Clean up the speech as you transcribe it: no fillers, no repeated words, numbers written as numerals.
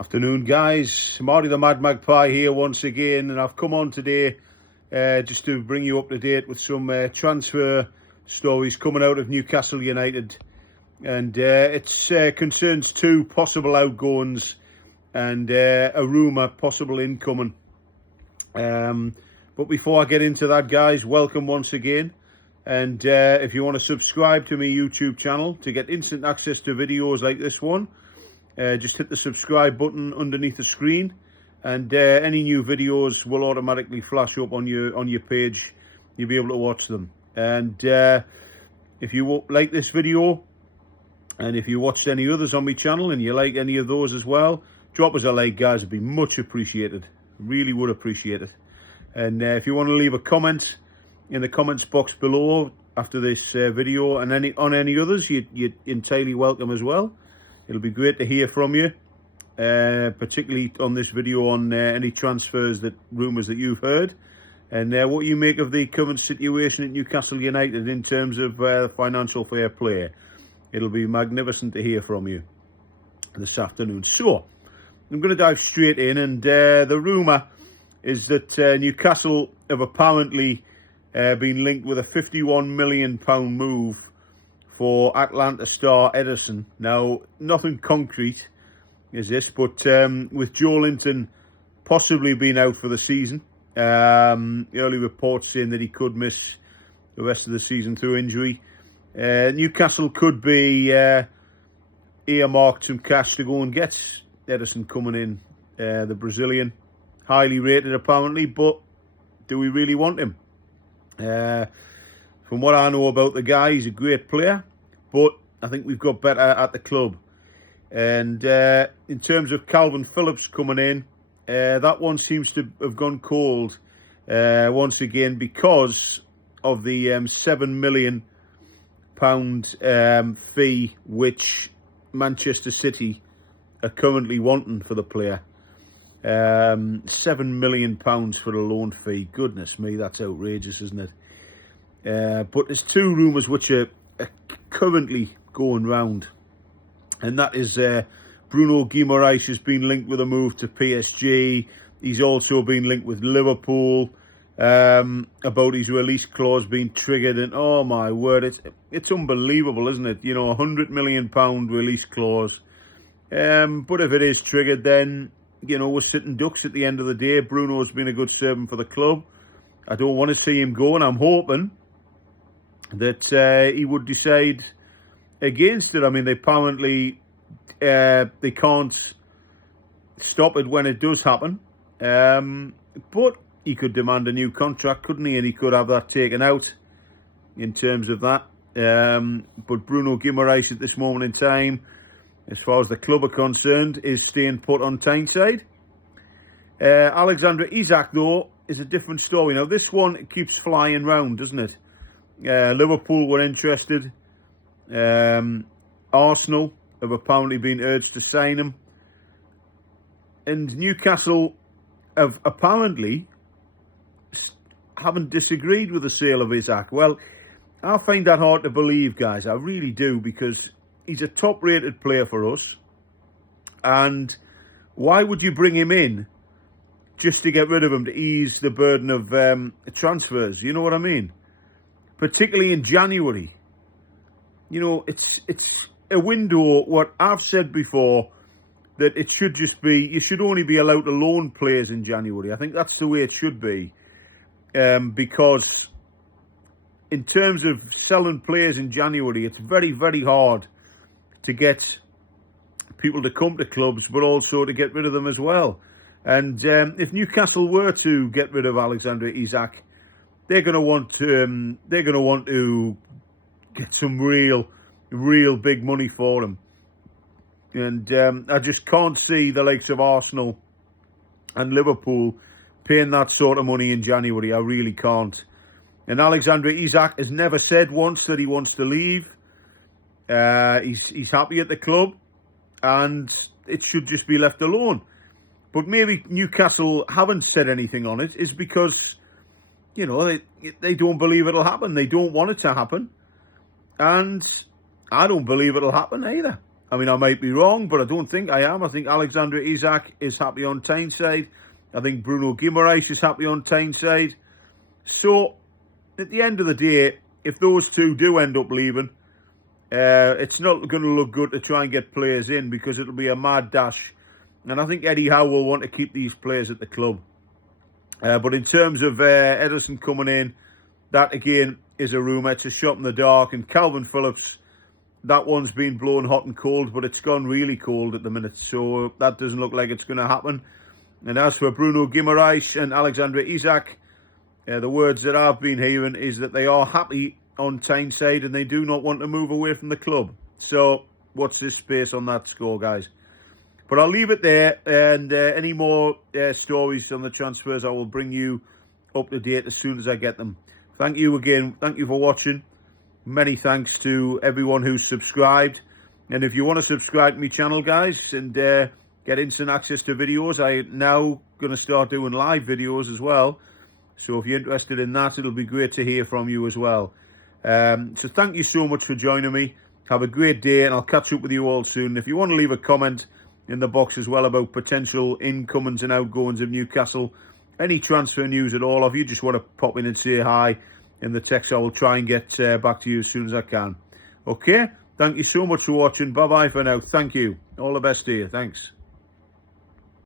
Afternoon, guys. Marty the Mad Magpie here once again, and I've come on today just to bring you up to date with some transfer stories coming out of Newcastle United, and it concerns two possible outgoings and a rumour possible incoming. But before I get into that, guys, welcome once again, and if you want to subscribe to my YouTube channel to get instant access to videos like this one, just hit the subscribe button underneath the screen, and any new videos will automatically flash up on your page. You'll be able to watch them. And if you like this video, and if you watched any others on my channel and you like any of those as well, drop us a like, guys. It'd be much appreciated. Really would appreciate it. And if you want to leave a comment in the comments box below after this video, and on any others, you're entirely welcome as well. It'll be great to hear from you, particularly on this video on any transfers, rumours that you've heard, and what you make of the current situation at Newcastle United in terms of financial fair play. It'll be magnificent to hear from you this afternoon. So, I'm going to dive straight in, and the rumour is that Newcastle have apparently been linked with a £51 million move for Atlanta star Ederson. Now, nothing concrete is this, but with Joe Linton possibly being out for the season, early reports saying that he could miss the rest of the season through injury, Newcastle could be earmarked some cash to go and get Ederson coming in, the Brazilian, highly rated apparently, but do we really want him? From what I know about the guy, he's a great player, but I think we've got better at the club. And in terms of Calvin Phillips coming in, that one seems to have gone cold once again because of the £7 million fee which Manchester City are currently wanting for the player. £7 million for a loan fee. Goodness me, that's outrageous, isn't it? But there's two rumours which are currently going round, and that is Bruno Guimaraes has been linked with a move to PSG. He's also been linked with Liverpool about his release clause being triggered, and oh my word, it's unbelievable, isn't it? You know, £100 million release clause, but if it is triggered, then you know we're sitting ducks at the end of the day. Bruno's been a good servant for the club. I don't want to see him go, and I'm hoping that he would decide against it. I mean, they apparently they can't stop it when it does happen, but he could demand a new contract, couldn't he? And he could have that taken out in terms of that. But Bruno Guimaraes at this moment in time, as far as the club are concerned, is staying put on Tyneside. Alexander Isak, though, is a different story. Now, this one keeps flying round, doesn't it? Liverpool were interested. Arsenal have apparently been urged to sign him. And Newcastle have apparently haven't disagreed with the sale of Isak. Well, I find that hard to believe, guys. I really do, because he's a top-rated player for us. And why would you bring him in just to get rid of him, to ease the burden of transfers? You know what I mean? Particularly in January. You know, it's a window, what I've said before, that it should just be, you should only be allowed to loan players in January. I think that's the way it should be. Because in terms of selling players in January, it's very, very hard to get people to come to clubs, but also to get rid of them as well. And if Newcastle were to get rid of Alexander Isak, they're going to want to get some real big money for him. And I just can't see the likes of Arsenal and Liverpool paying that sort of money in January. I really can't. And Alexander Isak has never said once that he wants to leave. He's happy at the club, and it should just be left alone. But maybe Newcastle haven't said anything on it is because, you know, they don't believe it'll happen. They don't want it to happen. And I don't believe it'll happen either. I mean, I might be wrong, but I don't think I am. I think Alexander Isak is happy on Tyneside. I think Bruno Guimaraes is happy on Tyneside. So, at the end of the day, if those two do end up leaving, it's not going to look good to try and get players in, because it'll be a mad dash. And I think Eddie Howe will want to keep these players at the club. But in terms of Ederson coming in, that again is a rumour. It's a shot in the dark. And Calvin Phillips, that one's been blown hot and cold, but it's gone really cold at the minute. So that doesn't look like it's going to happen. And as for Bruno Guimaraes and Alexander Isak, the words that I've been hearing is that they are happy on Tyneside and they do not want to move away from the club. So what's this space on that score, guys? But I'll leave it there, and any more stories on the transfers, I will bring you up to date as soon as I get them. Thank you again. Thank you for watching. Many thanks to everyone who's subscribed. And if you want to subscribe to my channel, guys, and get instant access to videos, I'm now going to start doing live videos as well. So if you're interested in that, it'll be great to hear from you as well. So thank you so much for joining me. Have a great day, and I'll catch up with you all soon. If you want to leave a comment in the box as well about potential incomings and outgoings of Newcastle, any transfer news at all, or if you just want to pop in and say hi in the text, I will try and get back to you as soon as I can. Okay, thank you so much for watching. Bye bye for now. Thank you. All the best to you. Thanks.